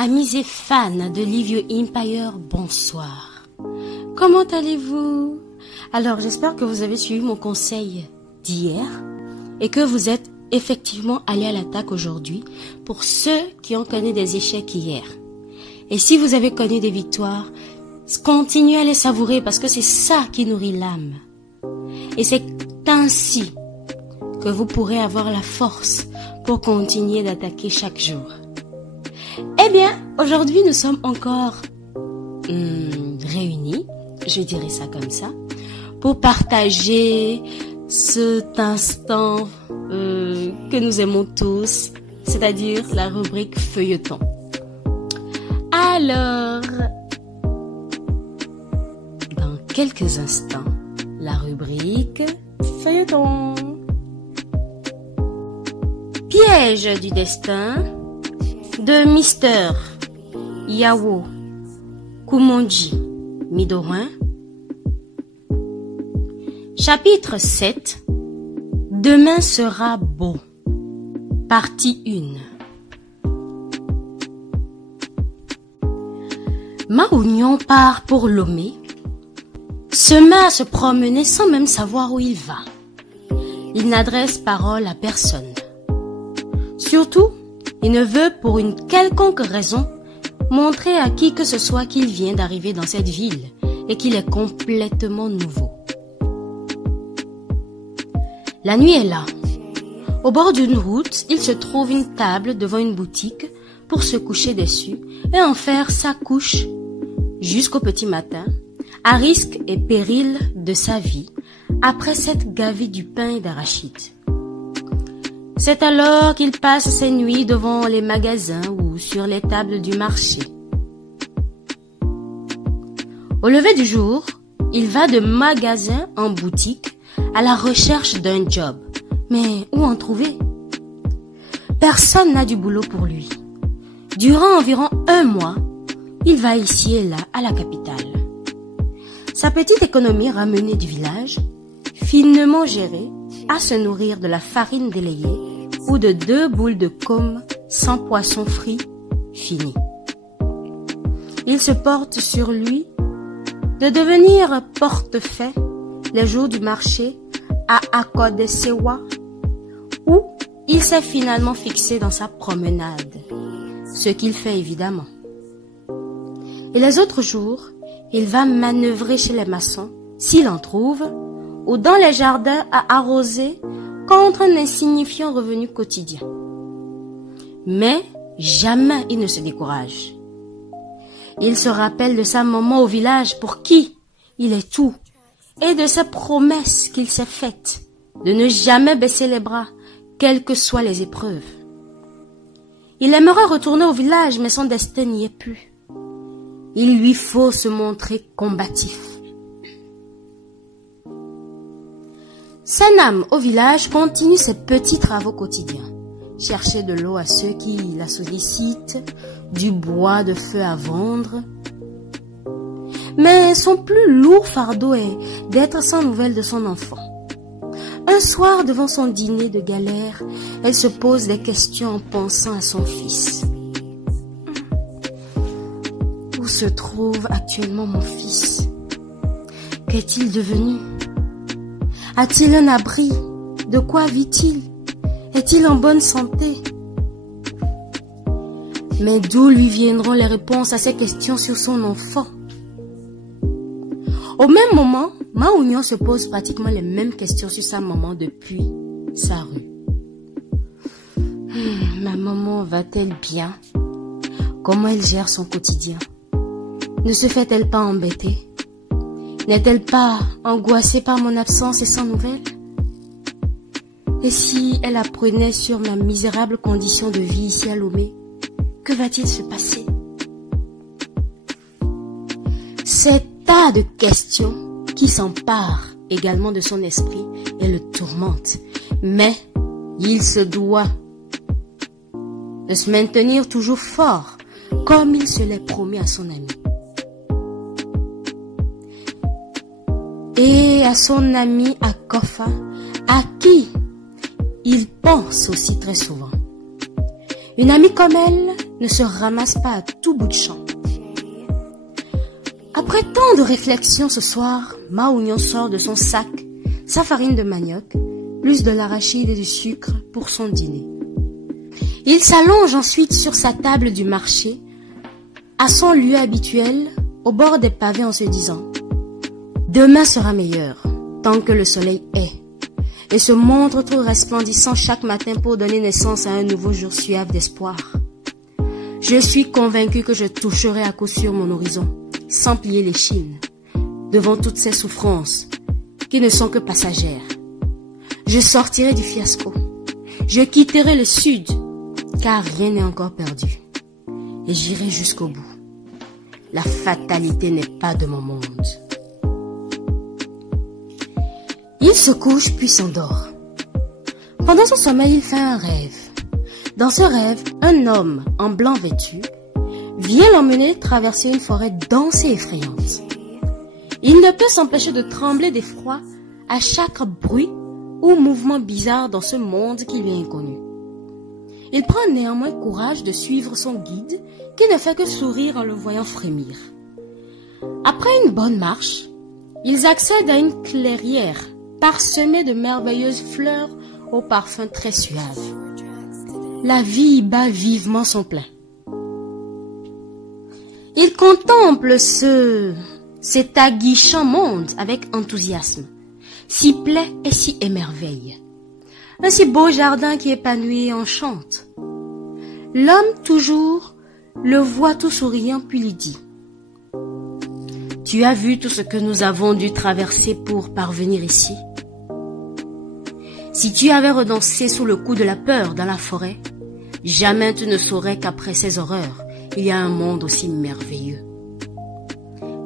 Amis et fans de Live Your Empire, bonsoir. Comment allez-vous? Alors, j'espère que vous avez suivi mon conseil d'hier et que vous êtes effectivement allés à l'attaque aujourd'hui pour ceux qui ont connu des échecs hier. Et si vous avez connu des victoires, continuez à les savourer parce que c'est ça qui nourrit l'âme. Et c'est ainsi que vous pourrez avoir la force pour continuer d'attaquer chaque jour. Eh bien, aujourd'hui, nous sommes encore réunis, je dirais ça comme ça, pour partager cet instant que nous aimons tous, c'est-à-dire la rubrique feuilleton. Alors, dans quelques instants, la rubrique feuilleton. Piège du destin de Mr. Yao Kumonji Midorun. Chapitre 7. Demain sera beau. Partie 1. Maounion part pour Lomé, se met à se promener sans même savoir où il va. Il n'adresse parole à personne. Surtout, il ne veut pour une quelconque raison montrer à qui que ce soit qu'il vient d'arriver dans cette ville et qu'il est complètement nouveau. La nuit est là. Au bord d'une route, il se trouve une table devant une boutique pour se coucher dessus et en faire sa couche jusqu'au petit matin, à risque et péril de sa vie, après s'être gavé du pain et d'arachide. C'est alors qu'il passe ses nuits devant les magasins ou sur les tables du marché. Au lever du jour, il va de magasin en boutique à la recherche d'un job. Mais où en trouver? Personne n'a du boulot pour lui. Durant environ 1 mois, il va ici et là à la capitale. Sa petite économie ramenée du village, finement gérée, à se nourrir de la farine délayée ou de 2 boules de côme sans poisson frit fini. Il se porte sur lui de devenir portefaix les jours du marché à Akodesewa, où il s'est finalement fixé dans sa promenade, ce qu'il fait évidemment. Et les autres jours, il va manœuvrer chez les maçons, s'il en trouve, ou dans les jardins à arroser contre un insignifiant revenu quotidien. Mais jamais il ne se décourage. Il se rappelle de sa maman au village pour qui il est tout et de ses promesses qu'il s'est faites de ne jamais baisser les bras, quelles que soient les épreuves. Il aimerait retourner au village, mais son destin n'y est plus. Il lui faut se montrer combatif. Sanam au village continue ses petits travaux quotidiens. Chercher de l'eau à ceux qui la sollicitent, du bois de feu à vendre. Mais son plus lourd fardeau est d'être sans nouvelles de son enfant. Un soir, devant son dîner de galère, elle se pose des questions en pensant à son fils. Où se trouve actuellement mon fils? Qu'est-il devenu? A-t-il un abri? De quoi vit-il? Est-il en bonne santé? Mais d'où lui viendront les réponses à ces questions sur son enfant? Au même moment, Maounion se pose pratiquement les mêmes questions sur sa maman depuis sa rue. Ma maman va-t-elle bien? Comment elle gère son quotidien? Ne se fait-elle pas embêter? N'est-elle pas angoissée par mon absence et sans nouvelles? Et si elle apprenait sur ma misérable condition de vie ici à Lomé, que va-t-il se passer? Ces tas de questions qui s'emparent également de son esprit et le tourmentent. Mais il se doit de se maintenir toujours fort, comme il se l'est promis à son ami. Et à son ami Akofa, à qui il pense aussi très souvent. Une amie comme elle ne se ramasse pas à tout bout de champ. Après tant de réflexions ce soir, Ma Oignon sort de son sac sa farine de manioc, plus de l'arachide et du sucre pour son dîner. Il s'allonge ensuite sur sa table du marché, à son lieu habituel, au bord des pavés en se disant « Demain sera meilleur, tant que le soleil est », et se montre tout resplendissant chaque matin pour donner naissance à un nouveau jour suave d'espoir. Je suis convaincu que je toucherai à coup sûr mon horizon, sans plier l'échine, devant toutes ces souffrances qui ne sont que passagères. Je sortirai du fiasco. Je quitterai le sud, car rien n'est encore perdu. Et j'irai jusqu'au bout. La fatalité n'est pas de mon monde. Il se couche puis s'endort. Pendant son sommeil, il fait un rêve. Dans ce rêve, un homme en blanc vêtu vient l'emmener traverser une forêt dense et effrayante. Il ne peut s'empêcher de trembler d'effroi à chaque bruit ou mouvement bizarre dans ce monde qui lui est inconnu. Il prend néanmoins courage de suivre son guide qui ne fait que sourire en le voyant frémir. Après une bonne marche, ils accèdent à une clairière parsemée de merveilleuses fleurs au parfum très suave. La vie y bat vivement son plein. Il contemple cet aguichant monde avec enthousiasme, s'y plaît et s'y émerveille. Un si beau jardin qui épanouit et enchante. L'homme toujours le voit tout souriant puis lui dit « Tu as vu tout ce que nous avons dû traverser pour parvenir ici? Si tu avais renoncé sous le coup de la peur dans la forêt, jamais tu ne saurais qu'après ces horreurs, il y a un monde aussi merveilleux.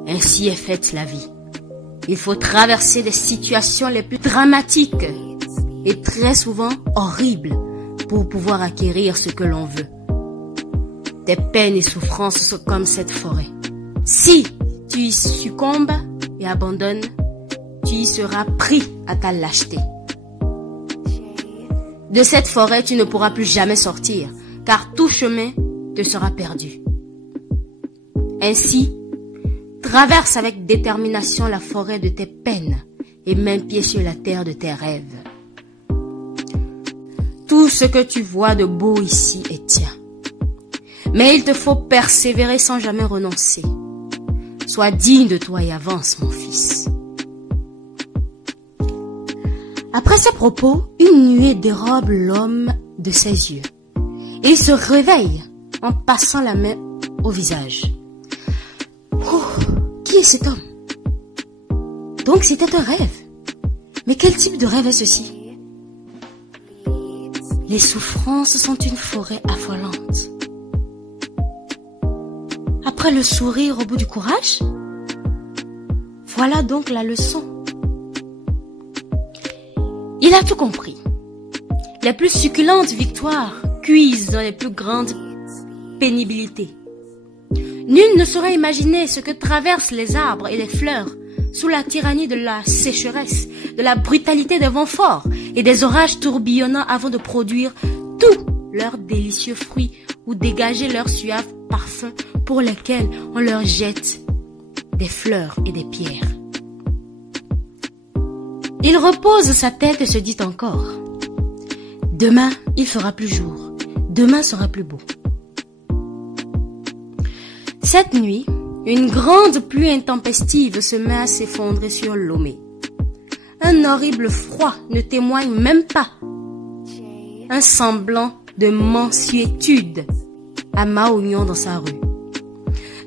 Ainsi est faite la vie. Il faut traverser les situations les plus dramatiques et très souvent horribles pour pouvoir acquérir ce que l'on veut. Tes peines et souffrances sont comme cette forêt. Si tu y succombes et abandonnes, tu y seras pris à ta lâcheté. De cette forêt, tu ne pourras plus jamais sortir, car tout chemin te sera perdu. Ainsi, traverse avec détermination la forêt de tes peines et mets pied sur la terre de tes rêves. Tout ce que tu vois de beau ici est tien. Mais il te faut persévérer sans jamais renoncer. Sois digne de toi et avance, mon fils. Après ces propos, une nuée dérobe l'homme de ses yeux. Et il se réveille en passant la main au visage. Oh, qui est cet homme? Donc c'était un rêve. Mais quel type de rêve est ceci? Les souffrances sont une forêt affolante. Après le sourire au bout du courage, voilà donc la leçon. Il a tout compris. Les plus succulentes victoires cuisent dans les plus grandes pénibilités. Nul ne saurait imaginer ce que traversent les arbres et les fleurs sous la tyrannie de la sécheresse, de la brutalité des vents forts et des orages tourbillonnants avant de produire tous leurs délicieux fruits ou dégager leurs suaves parfums pour lesquels on leur jette des fleurs et des pierres. Il repose sa tête et se dit encore « Demain, il fera plus jour. Demain sera plus beau. » Cette nuit, une grande pluie intempestive se met à s'effondrer sur Lomé. Un horrible froid ne témoigne même pas. Un semblant de mansuétude à Ma Oignon dans sa rue.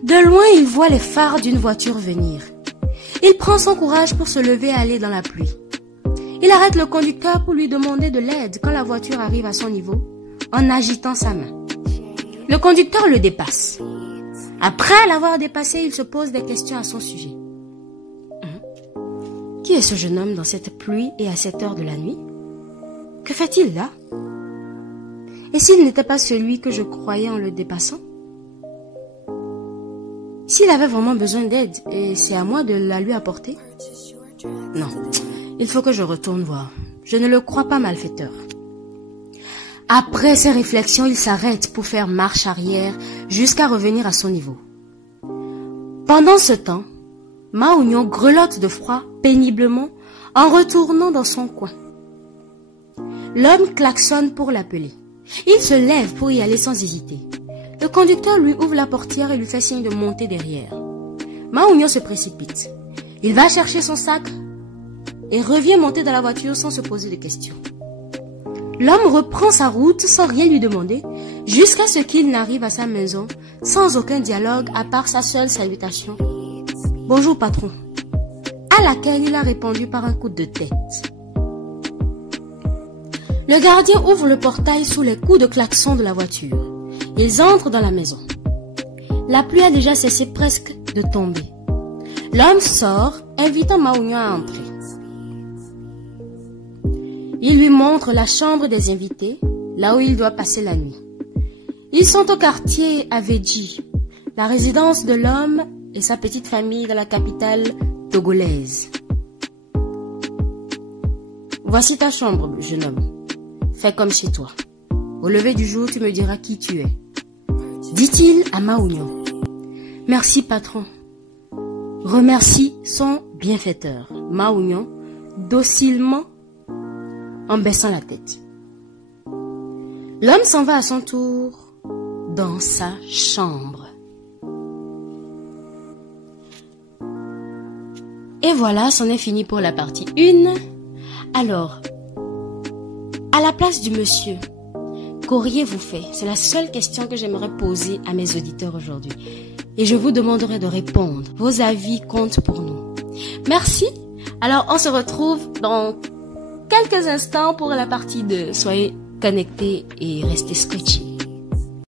De loin, il voit les phares d'une voiture venir. Il prend son courage pour se lever et aller dans la pluie. Il arrête le conducteur pour lui demander de l'aide quand la voiture arrive à son niveau, en agitant sa main. Le conducteur le dépasse. Après l'avoir dépassé, il se pose des questions à son sujet. Qui est ce jeune homme dans cette pluie et à cette heure de la nuit? Que fait-il là? Et s'il n'était pas celui que je croyais en le dépassant? S'il avait vraiment besoin d'aide, et c'est à moi de la lui apporter? Non, il faut que je retourne voir. Je ne le crois pas malfaiteur. Après ces réflexions, il s'arrête pour faire marche arrière jusqu'à revenir à son niveau. Pendant ce temps, Mao Niang grelotte de froid péniblement en retournant dans son coin. L'homme klaxonne pour l'appeler. Il se lève pour y aller sans hésiter. Le conducteur lui ouvre la portière et lui fait signe de monter derrière. Mao Niang se précipite. Il va chercher son sac et revient monter dans la voiture sans se poser de questions. L'homme reprend sa route sans rien lui demander, jusqu'à ce qu'il n'arrive à sa maison sans aucun dialogue à part sa seule salutation. « Bonjour patron », à laquelle il a répondu par un coup de tête. Le gardien ouvre le portail sous les coups de klaxon de la voiture. Ils entrent dans la maison. La pluie a déjà cessé presque de tomber. L'homme sort, invitant Mao Niang à entrer. Il lui montre la chambre des invités, là où il doit passer la nuit. Ils sont au quartier Aveji, la résidence de l'homme et sa petite famille dans la capitale togolaise. Voici ta chambre, jeune homme. Fais comme chez toi. Au lever du jour, tu me diras qui tu es, dit-il à Mao Niang. Merci, patron. Remercie son bienfaiteur, Mao Niang, docilement, en baissant la tête. L'homme s'en va à son tour dans sa chambre. Et voilà, c'en est fini pour la partie 1. Alors, à la place du monsieur, qu'auriez-vous fait? C'est la seule question que j'aimerais poser à mes auditeurs aujourd'hui. Et je vous demanderai de répondre. Vos avis comptent pour nous. Merci. Alors, on se retrouve dans quelques instants pour la partie 2. Soyez connectés et restez scotchés.